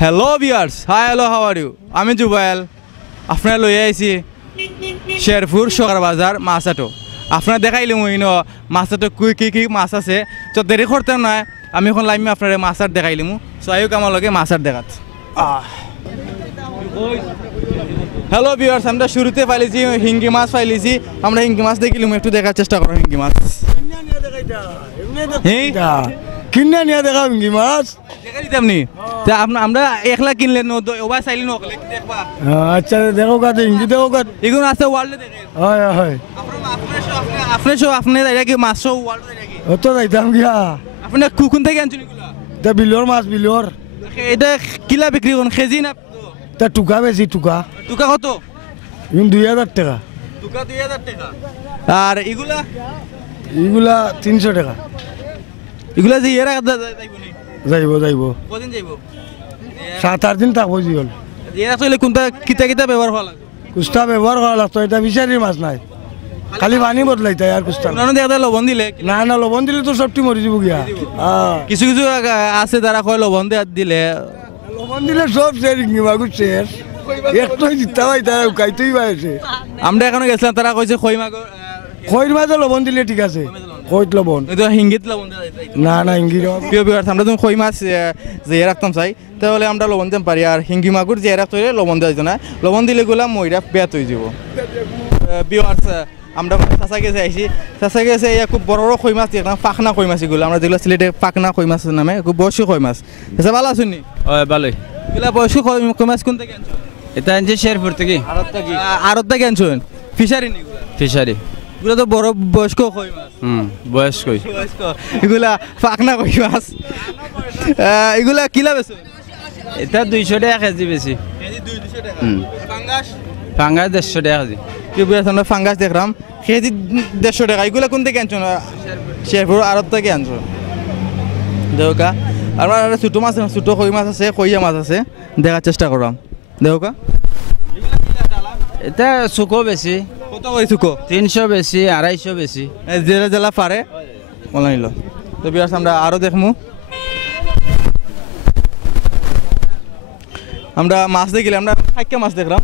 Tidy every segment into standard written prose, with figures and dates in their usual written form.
Hello viewers, hi hello, how are you? আমি জুবাইল, আপনারা লই আইছি শেরপুর সকার বাজার মাছ আটো। আপনারা দেখাইলে মই মাছ আটো কি কি মাছ আছে, তো দেরি করতে নয়, আমি এখন লাইমে আপনারা মাছ আট দেখাইলিমু। সো আয়ুক আমার লগে মাছ আট দেখাত। হ্যালো ভিউয়ার্স, আমরা শুরুতে পাইলেছি হিঙ্গি মাছ পাইলেছি, আমরা হিঙ্গি মাছ দেখিলিমু, একটু দেখার চেষ্টা করো হিঙ্গি মাছ। কিনে নিয়ে দেখা হিঙ্গি মাছ দেখা দিতাম নি, আমরা একলা কিনলে ওবার চাইলে দেখবা। আচ্ছা দেখো কাজ হিঙ্গি দেখো কাজ এগুলো আছে ওয়ার্ল্ডে দেখে। হয় হয় আপনি কি মাছ ওয়ার্ল্ডে দেখি অত যাইতাম গিয়া। আপনি কোন থেকে আনছেন এগুলো? তা বিলর মাছ বিলর। এটা কিলা বিক্রি করুন, কেজি না? তা টুকা বেশি টুকা। টুকা কত? 2000 টাকা। টুকা 2000 টাকা। আর এগুলা এগুলা 300 টাকা। এগুলা যে এরা যাইব যাইব কদিন যাইব? 7-8 দিন থাকবো জিগল। এরা চলে কোনটা কিতা কিতা ব্যবহার হওয়া লাগে? কুস্তা ব্যবহার করা লাগতো, এটা বিচারির মাছ নাই, খালি পানি বদলাইতে আর কুস্তা দেখা লবণ দিলে না না লবণ দিলে তো সবটি মরি যাব গিয়া। কিছু কিছু আছে যারা কয় লবণ দিলে লবণ দিলে সব শেরিঙ্গি মাগুর শেষ একটাই দিতে হয়, তারা উকাইতেই পাইছে। আমরা এখনো গেছিলাম, তারা কইছে খই মাগুর, খইর মাঝে লবণ দিলে ঠিক আছে, খইত লবণ হিঙ্গিত লবণ না না হিঙ্গি প্রিয় বিভার। আমরা যখন খই মাছ যে রাখতাম চাই, তাহলে আমরা লবণ দিতে পারি। আর হিঙ্গি মাগুর যে রাখতে হলে লবণ দেওয়া যেত না, লবণ দিলে গুলা ময়রা বেত হয়ে যাব। বিভার আমরা চাষা গেছে আইসি, চাষা গেছে খুব বড় বড় খই মাছ দেখলাম, পাখনা খই মাছ এগুলো, আমরা যেগুলো সিলেটে পাখনা খই মাছ নামে, খুব বয়সী খই মাছ। আচ্ছা ভালো আছেন নি? হয় ভালোই। এগুলা বয়সী খই মাছ কোন থেকে আনছো? এটা আনছে শেরপুর থেকে। আড়ত থেকে আনছেন? ফিশারি নি? ফিশারি। এগুলো তো বড় বয়স্ক খই মাছ। বয়স্কই। এগুলা পাখনা খই মাছ। এগুলা কিলা বেছো? এটা 200 টাকা কেজি বেশি। কেজি 200 টাকা। ফাঙ্গাস? ফাঙ্গাস 150 টাকা কেজি। কি বলে আমরা ফাঙ্গাস দেখলাম কেজি 150 টাকা। এগুলা কোন থেকে আনছো? শেরপুর আড়ত থেকে আনছো। দেওকা আমার ছোটো মাছ, ছোটো খই মাছ আছে, কইয়া মাছ আছে, দেখার চেষ্টা করলাম। দেওকা এটা চুকো বেশি। কত করে চুকো? 300 বেশি, 250 বেশি। জেলা জেলা পারে বলা নিল। তো বিয়াস আমরা আরও দেখমু। আমরা মাছ দেখিলে, আমরা খাইকা মাছ দেখলাম।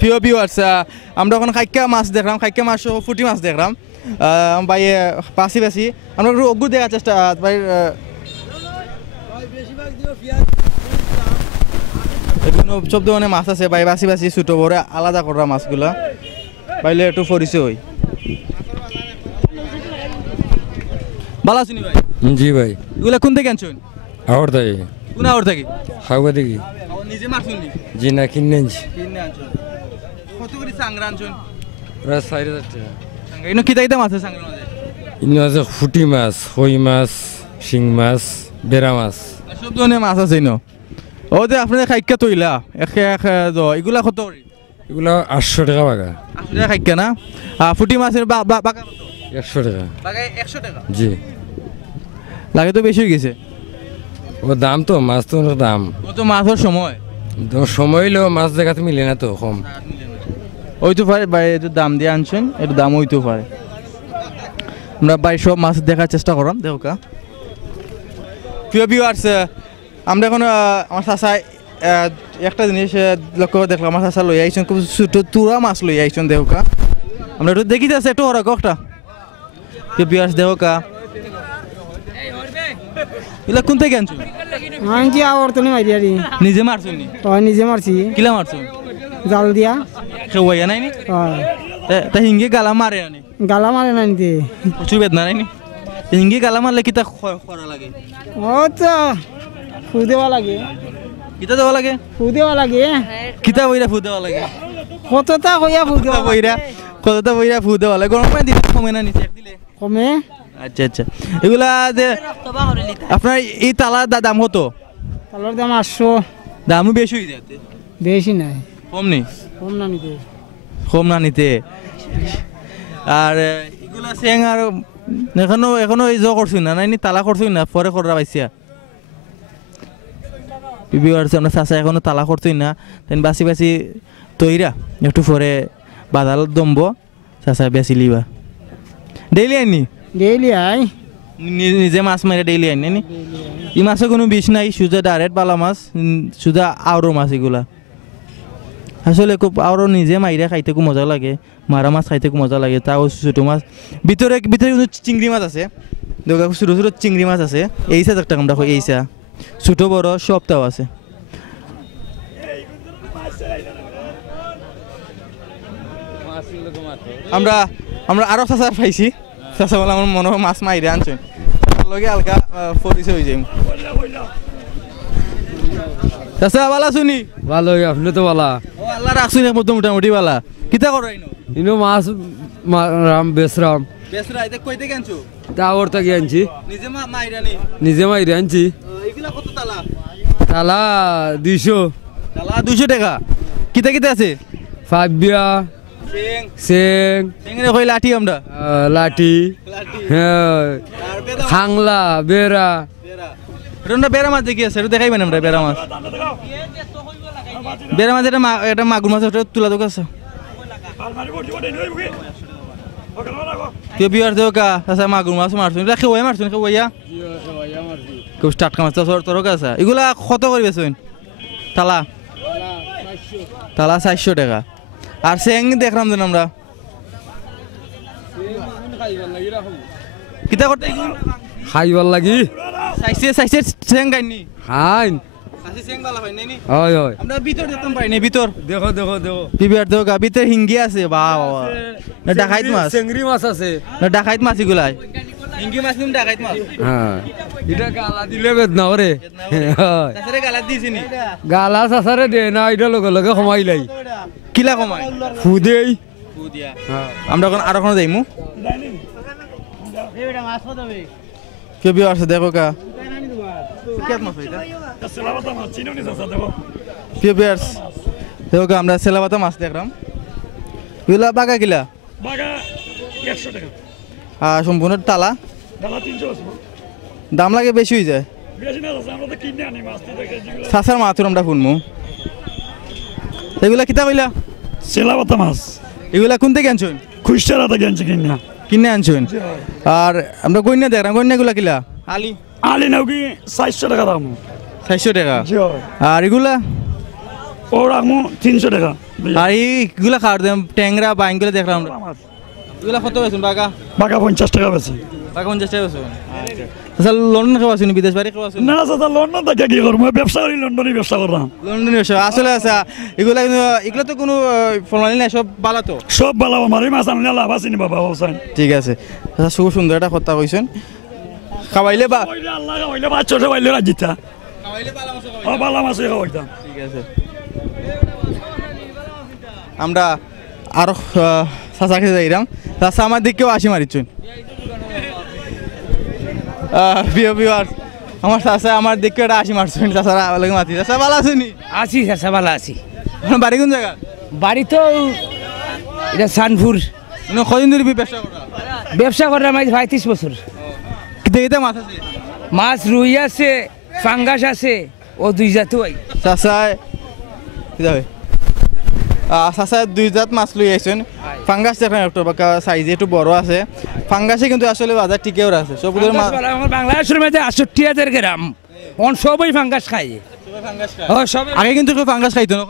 প্রিয় ভিউয়ার্স, আমরা এখন খাইকা মাছ দেখলাম, খাইকা মাছ ফুটি মাছ দেখলাম। ভাই পাশি পাশি আমরা একটু অগ্গুর দেখার চেষ্টা ভাই। এগুলো সব ধরনের মাছ আছে ভাই, বাসি বাসি ছোটো বড় আলাদা করা মাছগুলা পাইলে একটু পরিচয় হই। ভালো আছেন ভাই? জি ভাই। এগুলা কোন থেকে আনছেন? আওয়ার থেকে। কোন আওয়ার থেকে? হাওয়া থেকে। নিজে মারছেন? জি না, কিনে আনছি। কিনে আনছেন? কত করে সাংরা আনছেন? প্রায় 4000 টাকা। ইনো কিতা কিতা মাছ আছে সাংরার মাঝে? ইনো আছে ফুটি মাছ, কই মাছ, শিং মাছ, বেড়া মাছ, সব ধরনের মাছ আছে ইনো। ও যে আপনাদের খাইকা তৈলা এগুলা কত করে? এগুলো 800 টাকা বাগা। 800 টাকা খাইকা না? ফুটি মাছের বাগা কত? 100 টাকা। বাগায় 100 টাকা? জি। লাগে তো বেশি হয়ে গেছে। ও দাম তো, মাছ তো অনেক দাম। ও তো মাছের সময়, সময় হলেও মাছ দেখাতে মিলে না তো, কম ওই তো পারে ভাই, একটু দাম দিয়ে আনছেন, একটু দাম হইতেও পারে। আমরা ভাই সব মাছ দেখার চেষ্টা করলাম। দেখো কা প্রিয় ভিউয়ার্স, আমরা এখন আমার চাষায় একটা জিনিস লক্ষ্য করে দেখলাম, আমার চাষা লই আইছেন খুব ছোটো তুরা মাছ লই আইছেন। দেখো কা আমরা একটু দেখি যাচ্ছে একটু ওরা কটা। প্রিয় ভিউয়ার্স দেখো কা এগুলা কোন থেকে আনছো? আমি কি আবর্তনে মারি আরি নিজে মারছেন নি? নিজে মারছি। কিলা মারছেন? জাল দিয়া। খেওয়াইয়া নাই নি? তা হিঙ্গে গালা মারে আনি? গালা মারে না নিতে প্রচুর বেদনা নাই নি? হিঙ্গে গালা মারলে কিতা করা লাগে? ও তো ফু দেওয়া লাগে। কিতা দেওয়া লাগে? ফু দেওয়া লাগে। কিতা বইরা ফু দেওয়া লাগে? কতটা কইয়া ফু দেওয়া বইরা কতটা বইরা ফু দেওয়া লাগে? গরম পানি দিলে কমে না নিচে দিলে? কমে। আচ্ছা আচ্ছা। এগুলা যে আপনার এই তালার দাম কত? তালার দাম 800। দামও বেশি হয়ে যায়? বেশি নাই, কম নেই? কম না নিতে। কম না নিতে। আর এগুলা চেং আর এখনো এই করছুই না নাইনি, তালা করছুই না, পরে করা পাইছিয়া? আমরা চাষা এখনো তালা করছুই না, তেন বাসি বাসি তৈরা একটু পরে বাদাল দমব চাষা বেশি লিবা। ডেইলি আইনি ডেইলি আই নিজে মাছ মারে ডেইলি আইন নি এই মাছে কোনো বিষ নাই সুজা ডাইরেক্ট বালা মাছ সুজা আওরো মাছ এগুলা আসলে খুব আওরো নিজে মাইরে খাইতে খুব মজা লাগে মারা মাছ খাইতে খুব মজা লাগে তাও ছোটো মাছ ভিতরে ভিতরে কিন্তু চিংড়ি মাছ আছে দেখা ছোটো ছোটো চিংড়ি মাছ আছে এইসা একটা আমরা এইসা ছোটো বড় সবটাও আছে আমরা আমরা আরো চাচার পাইছি চাচা বলে আমার মনে হয় মাছ মাইরে আনছেন লগে হালকা পরিচয় হয়ে যাই চাচা বালা শুনি ভালো আপনি তো ভালো ও আল্লাহ রাখছুন মোটামুটি বালা কিতা করাই নো ইনো মাছ রাম বেসরাম বেসরা এটা কইতে কেনছো টাওয়ার থেকে আনছি নিজে মাইরা নি নিজে মাইরে আনছি এইগুলা কত তালা তালা 200 তালা 200 টাকা কিতা কিতা আছে ফাবিয়া সিং সেং সিংরে কই লাঠি আমরা লাঠি লাঠি হ্যাঁ আর বেদা খাংলা বেরা বেরা রুন্ডা বেরা মাছ দেখি আছে এটা দেখাইবেন আমরা বেরা মাছ বেরা মাছ এটা মাগুর মাছ ওটা তুলা দোকা আছে কেউ বিয়ার দেও কা আচ্ছা মাগুর মাছ মারছুন এটা খেয়ে মারছুন খেয়ে কেউ স্টার্ট কামাচ্ছে তোর কাছে এগুলা কত করে বেচুন তালা তালা 400 টাকা আর সেং দেখলাম দেন আমরা কিতা করতে খাইবার লাগি সাইসে সাইসে সেং গাইনি হাইন আসি সেং বালা হয় নাই নি হয় হয় আমরা ভিতর দেখতাম পাই নাই ভিতর দেখো দেখো দেখো বিবিয়ার দেও গা ভিতর হিঙ্গি আছে বাহ বাহ না ডাকাইত মাছ চেংড়ি মাছ আছে না ডাকাইত মাছ এগুলা হিঙ্গি মাছ তুমি ডাকাইত মাছ হ্যাঁ এটা গালা দিলে বেদনা ওরে হয় তাছাড়া গালাত দিছি নি গালা সাসারে দে না এটা লগে লগে কমাইলাই কিলা কমাই ফুদেই দিয়া আমরা এখন আর ওখানে যাইমু কে বিয়া আছে দেখো কা কেত মাছ হইতা প্রিয় ভিউয়ার্স দেখো কা আমরা সেলাবাতা মাছ দেখলাম এগুলা বাগা কিলা বাগা 100 টাকা আর সম্পূর্ণ তালা দালা 300 আছে দাম লাগে বেশি হয়ে যায় বেশি না আছে আমরা তো কিনে আনি মাছ থেকে যেগুলো সাসার মাথুর আমরা শুনমু এগুলা কিতা কইলা সেলাবাতা মাছ এগুলা কোন থেকে আনছুন খুশটারা থেকে আনছি কিনা কিনে আনছুন আর আমরা গন্যা দেখলাম গন্যাগুলা কিলা আলি আলি নাও কি 400 টাকা দাম 400 টাকা জি আর এগুলা ও রাখমু 300 টাকা আর এইগুলা খাওয়ার দাম ট্যাংরা বাইনগুলো দেখলাম আমরা এগুলা কত বেছেন বাগা বাগা 50 টাকা বেশি বাগা 50 টাকা বেছেন আচ্ছা লন্ডন খাওয়া শুনি বিদেশ বাড়ি খাওয়া শুনি না দাদা লন্ডন থেকে কি করবো ব্যবসা করি লন্ডনে ব্যবসা করলাম লন্ডনে আসলে আছে এগুলা এগুলা তো কোনো ফলমানি নাই সব বালা তো সব ভালো আমার মাছ আনলে লাভ আছে নি বাবা হোসেন ঠিক আছে আচ্ছা খুব সুন্দর একটা কথা কইছেন খাওয়াইলে বা ওইলে আল্লাহ ওইলে বাচ্চা সবাইলে রাজিতা ও ভালো মাছ খাওয়াইতাম ঠিক আছে আমরা আরো চাচাকে যাইলাম চাচা আমার দিকেও আসি মারিচ্ছুন আমার চাচা আমার দিকে একটা আসি মারছুন চাচারা লাগে মাতি চাচা ভালো আছেনি আছি চাচা ভালো আছি বাড়ি কোন জায়গা বাড়ি তো এটা সানপুর কদিন ধরে ব্যবসা করা ব্যবসা করলাম আজ 35 বছর দেখতে মাছ আছে মাছ রুই আছে ফাঙ্গাস আছে ও দুই জাতও চাচা কি যাবে চাচা দুই জাত মাছ লই আইছেন ফাঙ্গাস দেখেন একটু সাইজে একটু বড় আছে ফাঙ্গাসে কিন্তু আসলে বাজার টিকেও আছে সবগুলোর মাছ আমার বাংলাদেশের মধ্যে 68,000 গ্রাম অন সবই ফাঙ্গাস খায় ও সব আগে কিন্তু কেউ ফাঙ্গাস খাইতো না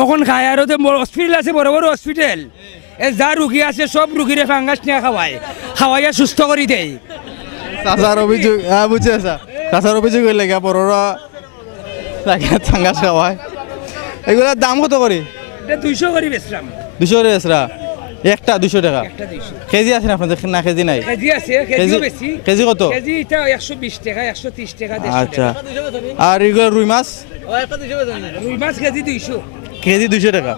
ওখান খায় আর ওদের হসপিটাল আছে বড় বড় হসপিটাল এ যা রুগী আছে সব রুগীরে ফাঙ্গাস নিয়ে খাওয়াইয়া সুস্থ করে দেয় চাচার অভিযোগ হ্যাঁ বুঝছে চাচার অভিযোগ হইলে গা বড়রা ফাঙ্গাস খাওয়ায় এগুলোর দাম কত করে এটা 200 করে বেচলাম 200 করে এসরা একটা 200 টাকা একটা 200 কেজি আছে না আপনাদের না কেজি নাই কেজি আছে কেজিও বেশি কেজি কত কেজি এটা 120 টাকা 130 টাকা আচ্ছা আর এগুলো রুই মাছ রুই মাছ কেজি 200 কেজি 200 টাকা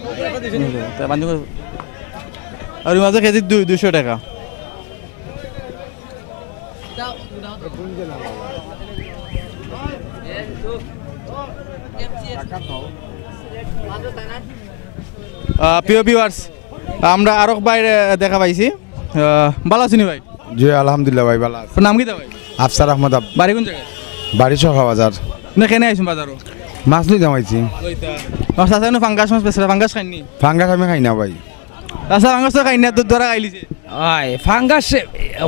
আর রুই মাছের কেজি 200 টাকা প্রিয় ভিউয়ার্স আমরা আরো বাইরে দেখা পাইছি ভালো আছেন ভাই জি আলহামদুলিল্লাহ ভাই ভালো আছে নাম কি ভাই আফসার আহমদ বাড়ি কোন জায়গায় বাড়ি সখা বাজার না কেন আইছেন বাজারও মাছ লই জামাইছি আর চাচা ফাঙ্গাস মাছ বেচরা ফাঙ্গাস খাইনি ফাঙ্গাস আমি খাই না ভাই তাছাড়া ফাঙ্গাস তো খাই না দুধ ধরা খাইলিছে হয় ফাঙ্গাস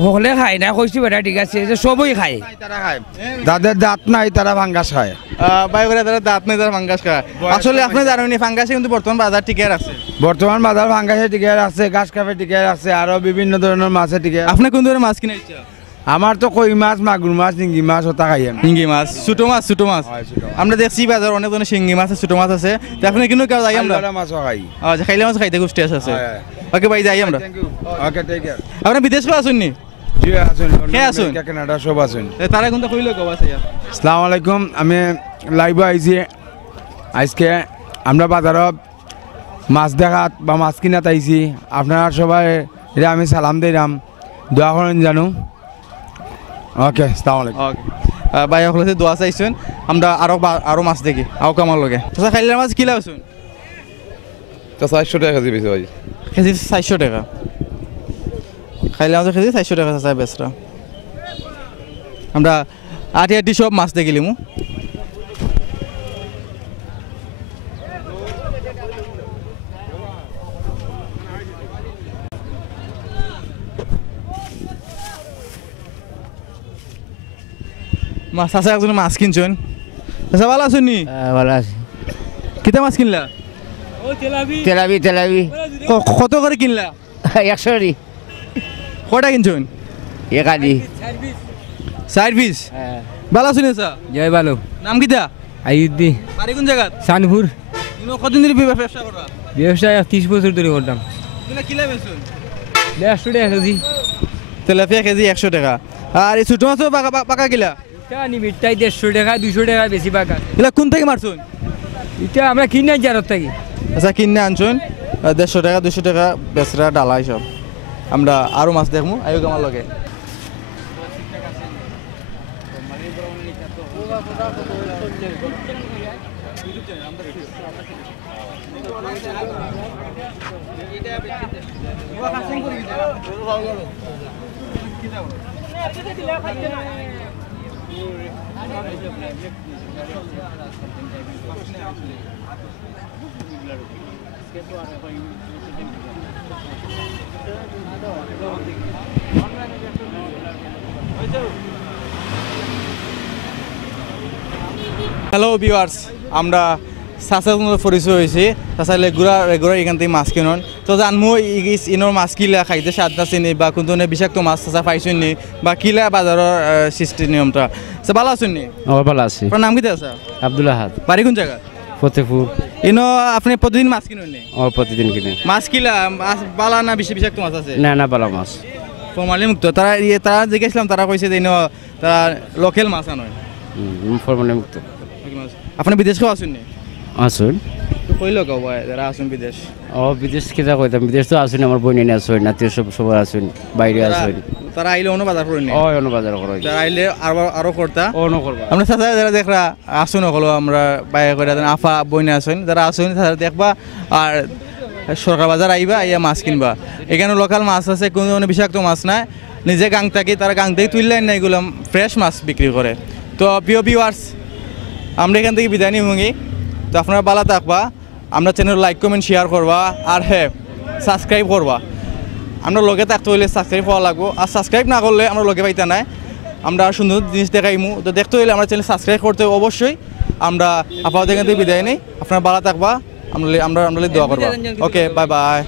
হলে খায় না কইছি বেটা ঠিক আছে যে সবই খায় তারা খায় যাদের দাঁত নাই তারা ভাঙ্গাস খায় বাই করে তারা দাঁত নেই তারা ফাঙ্গাস খায় আসলে আপনি জানেন ফাঙ্গাসে কিন্তু বর্তমান বাজার টিকে আছে বর্তমান বাজার ভাঙ্গাসে টিকে আছে ঘাস কাপে টিকে আছে আরো বিভিন্ন ধরনের মাছে টিকে আছে। আপনি কোন ধরনের মাছ কিনে ইচ্ছা আমার তো কই মাছ মাগুর মাছ শিঙ্গি মাছ ওটা খাই আমি শিঙ্গি মাছ ছোটো মাছ ছোটো মাছ হয়, ছোটো মাছ। আমরা দেখছি বাজার অনেক ধরনের শিঙ্গি মাছ আছে ছোটো মাছ আছে তো আপনি কিন্তু কেউ যাই আমরা আলুওয়ালা মাছও খাই আচ্ছা খাইলে মাছ খাইতে গোষ্ঠী আছে হয়, হয়। ওকে ভাই যাই আমরা thank you okay take care আপনি বিদেশ কেউ আসুন নি জি আসুন কে আসুন? আমেরিকা, কানাডা সব আসুন তারা কিন্তু কইলে কব আছে আসসালামু আলাইকুম আমি লাইভে আইছি আজকে আমরা বাজারত মাছ দেখাত বা মাছ কিনাত আইছি আপনারা সবাই এটা আমি সালাম দিলাম দোয়া করেন জানো ওকে আসসালামু আলাইকুম ওকে ভাই সকলে দোয়া চাইছেন আমরা আরো মাছ দেখি আও কামার লগে আচ্ছা খাইলে মাছ কিলা আসুন তো 400 টাকা কেজি বেশি ভাই কেজি 400 টাকা খাইলে মাছ কেজি 400 টাকা চাই বেসরা আমরা আটি সব মাছ দেখিলিমু মাছ আছে একজন মাছ কিনছেন আচ্ছা ভালো আছেন নি ভালো আছে কিতা মাছ কিনলা তেলাবি কত করে কিনলা 100 কটা কিনছেন একাদি সার্ভিস ভালো আছেন স্যার জয় ভালো নাম কিতা আইউদ্দি বাড়ি কোন জায়গা সানপুর কতদিন ধরে ব্যবসা করা ব্যবসায় 30 বছর ধরে করতাম কিলা কিলা বেচুন 150 টাকা কেজি তেলাপিয়া কেজি 100 টাকা আর এই ছোট মাছও পাকা কিলা এটা নিবি তাই 150 টাকা 200 টাকা বেশি পাকা এগুলা কোন থেকে মারছুন এটা আমরা কিনে জারত থাকি আচ্ছা কিনে আনছুন 150 টাকা 200 টাকা বেচরা ডালাই সব আমরা আরো মাছ দেখমু আয়ো আমার লগে হ্যালো ভিউয়ার্স আমরা চাচার পরিচয় হয়েছি চাচা রেগুলার এখান থেকে মাছ কিনুন তো জানমু ইনোর মাছ কিলা খাইতে স্বাদ আছে নি বা কোন ধরনের বিষাক্ত মাছ চাচা পাইছেন নি বা কিলা বাজারের সৃষ্টি নিয়মটা আচ্ছা ভালো আছেন নি ভালো আছে আপনার নাম কি আছে আব্দুল আহাদ বাড়ি কোন জায়গা ফতেপুর ইনো আপনি প্রতিদিন মাছ কিনুন নি প্রতিদিন কিনে মাছ কিলা মাছ বালা না বেশি বিষাক্ত মাছ আছে না বালা মাছ ফর্মালি মুক্ত তারা জিজ্ঞেসলাম তারা কইছে যে ইনো তারা লোকাল মাছ আনয় ফর্মালি মুক্ত আপনি বিদেশ কেউ আসুন নি আসুন তো কইল কব যারা আসুন বিদেশ বিদেশ কেটা কইতাম বিদেশ তো আসুন আমার বই নিয়ে আসুন নাতির সবাই আসুন বাইরে আসুন তারা আইলে অন্য বাজার করে নি অন্য বাজার করো তারা আইলে আরো করতা অন্য করবা আমরা চাচা যারা দেখরা আসুন হলো আমরা বাইরে করে আফা বইনে আসুন যারা আসুন তারা দেখবা আর সরকার বাজার আইবা ইয়া মাছ কিনবা এখানে লোকাল মাছ আছে কোনো ধরনের বিষাক্ত মাছ নাই নিজে গাং থাকি তারা গাং থেকে তুললেন না এগুলো ফ্রেশ মাছ বিক্রি করে তো প্রিয় ভিউয়ার্স আমরা এখান থেকে বিদায় নিই তো আপনারা ভালো থাকবা আমরা চ্যানেল লাইক কমেন্ট শেয়ার করবা আর হ্যাঁ সাবস্ক্রাইব করবা আমরা লগে থাকতে হইলে সাবস্ক্রাইব হওয়া লাগবো আর সাবস্ক্রাইব না করলে আমরা লগে পাইতে নাই আমরা আর সুন্দর জিনিস দেখাইমু তো দেখতে হইলে আমরা চ্যানেল সাবস্ক্রাইব করতে অবশ্যই আমরা আপাতত এখান থেকে বিদায় নেই আপনারা ভালো থাকবা আমরা দোয়া করবা ওকে বাই বাই